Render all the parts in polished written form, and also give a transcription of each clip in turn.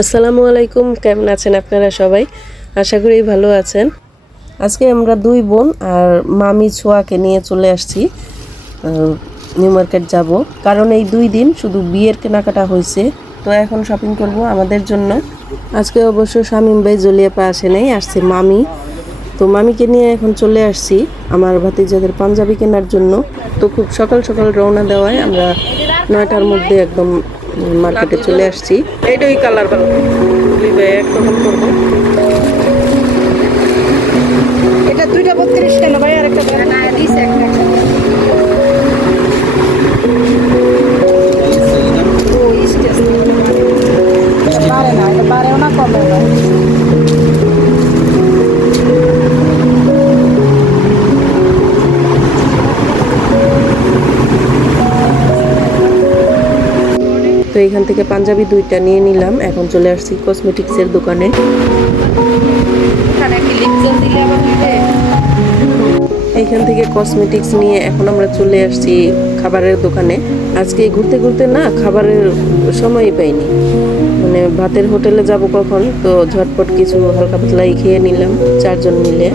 আসসালামু আলাইকুম, কেমন আছেন আপনারা সবাই? আশা করি ভালো আছেন। আজকে আমরা দুই বোন আর মামি ছোঁয়াকে নিয়ে চলে আসছি নিউ মার্কেট যাব, কারণ এই 2 দিন শুধু বিয়ের কেনাকাটা হয়েছে। তো এখন শপিং করব আমাদের জন্য। আজকে অবশ্য শামীম ভাই জলিয়াপা আসে নাই, আসছে মামি। তো মামিকে নিয়ে এখন চলে আসছি আমার ভাতিজাদের পাঞ্জাবি কেনার জন্য। তো খুব সকাল সকাল রওনা দেওয়ায় আমরা 9টার মধ্যে একদম মার্কেটে চলে আসছি। এইটাই কালার ভালো, একরকম করবো। এটা 2টা 32 কেন ভাই? আর একটা দিস একটা ও ইস্টেস পারে না, এটা পারেও না, কমে না। তো এখান থেকে পাঞ্জাবি 2টা নিয়ে নিলাম। এখন চলে আসছি কসমেটিক্সের দোকানে। এইখান থেকে কসমেটিক্স নিয়ে এখন আমরা চলে আসছি খাবারের দোকানে। আজকে ঘুরতে ঘুরতে না খাবারের সময়ই পাইনি, মানে ভাতের হোটেলে যাব কখন, তো ঝটপট কিছু হালকা পাতলাই খেয়ে নিলাম 4 জন মিলে।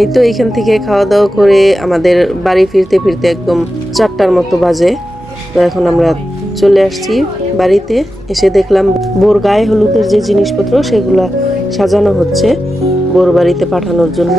এই তো এখান থেকে খাওয়া দাওয়া করে আমাদের বাড়ি ফিরতে ফিরতে একদম 4টার মতো বাজে। তো এখন আমরা চলে আসছি বাড়িতে। এসে দেখলাম বোর গায়ে হলুদের যে জিনিসপত্র সেগুলা সাজানো হচ্ছে বোর বাড়িতে পাঠানোর জন্য।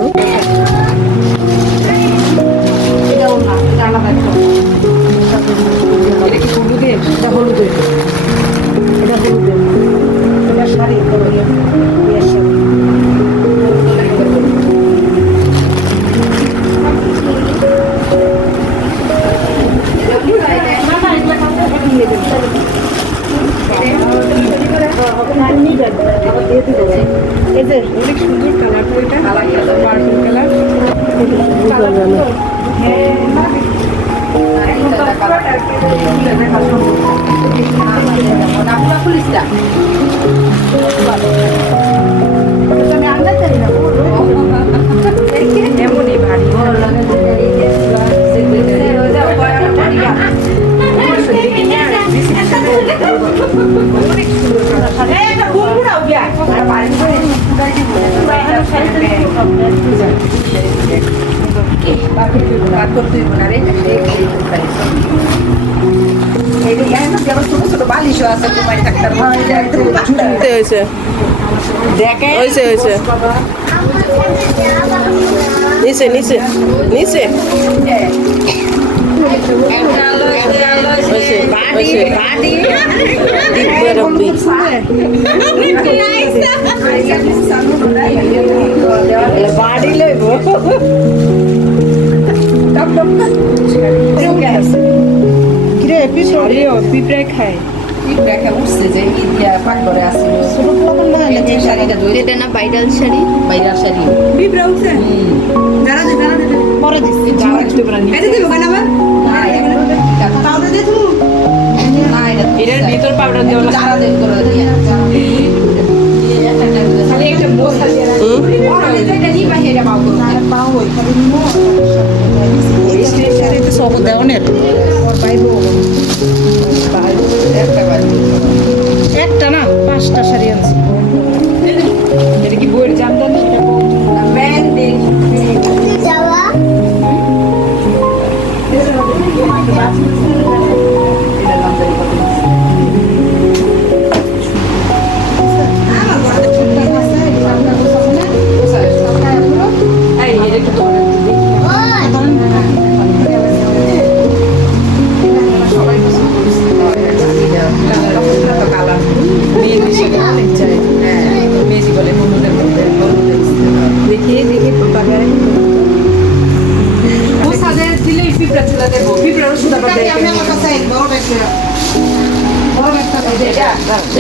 অনেক সুন্দর কালারটা, এটা পার্পল কালার। এমনই ভারী অনেক ছোট বালিশও আছে। হয়েছে নিচে নিচে নিচে বাড়ি লইব কিরে পিঁপড়ে খায়। উঠছে যে পাক করে আসছিল শাড়িটা এটা না ভাইরাল শাড়ি পিঁপড়ে উঠছে। পরে দিচ্ছি এটার ভিতর পাউডার দেওয়া সব দেওয়ানের একটা না 5টা শাড়ি আনছি। এটা কি বইয়ের জামদানি?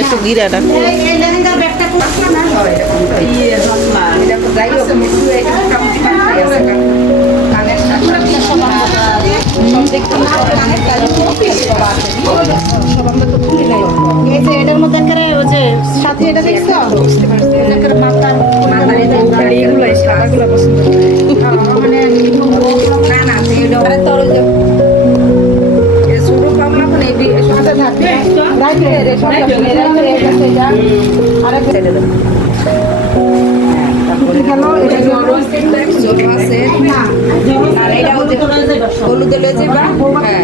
একটু গিরাটা এই যে এটার মধ্যে করে ওই যে সাথে এটা দেখছো, বুঝতে পারছি মাথার মধ্যে লয়ে যাবা হ্যাঁ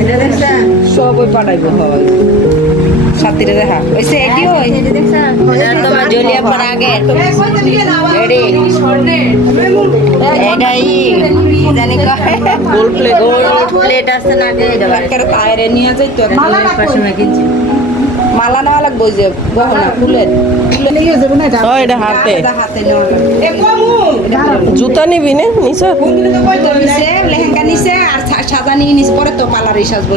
এটা দেখছেন সব ওই পাঠাইবো হয় সাথীরা দেখা ওইসে এটি ওই এটা তোমার জলিয়া পর আগে এডি এটাই জানি কয় গোল প্লেট গোল প্লেট আছে না আগে এটা একের তায়রে নিয়ে যাই তো পাশে কিনছি মালা নেওয়া লাগবো যে গহনা ফুলের ফুলে নিয়ে যাবো না ও এটা হাতে হাতে নেওয়া লাগবে জুতা নিবি না নিছা নিছে লেহেঙ্গা নিছে আর সাজা নিয়ে নিছে পরে তো পার্লারে সাজবো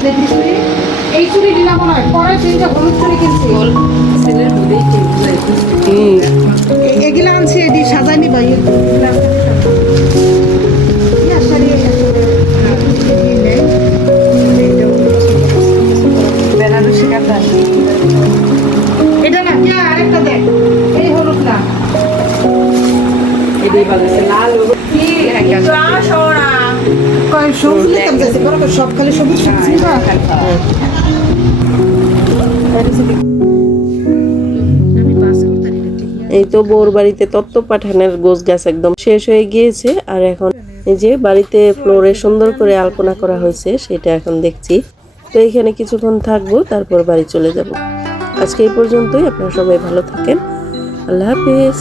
এই চুড়ি দিলাম মনে হয় পরে তিনটা হলুদ চুড়ি কিনছি এগুলা আনছি এটি সাজাইনি ভাই বেনারসি কাঁথা এটা না কে আরেকটা দেখ এই হলুদ না এটাই ভালো আছে লাল কি লেহেঙ্গা কয় সবুজ নিতাম যাচ্ছে বড় সব খালি সবুজ সবজি না এই তো বউর বাড়িতে তত্ত্ব পাঠানের গোছ গাছ একদম শেষ হয়ে গিয়েছে আর এখন এই যে বাড়িতে ফ্লোরে সুন্দর করে আলপনা করা হয়েছে সেটা এখন দেখছি। তো এখানে কিছুক্ষণ থাকবো, তারপর বাড়ি চলে যাব। আজকে এই পর্যন্তই। আপনারা সবাই ভালো থাকেন। আল্লাহ হাফেজ।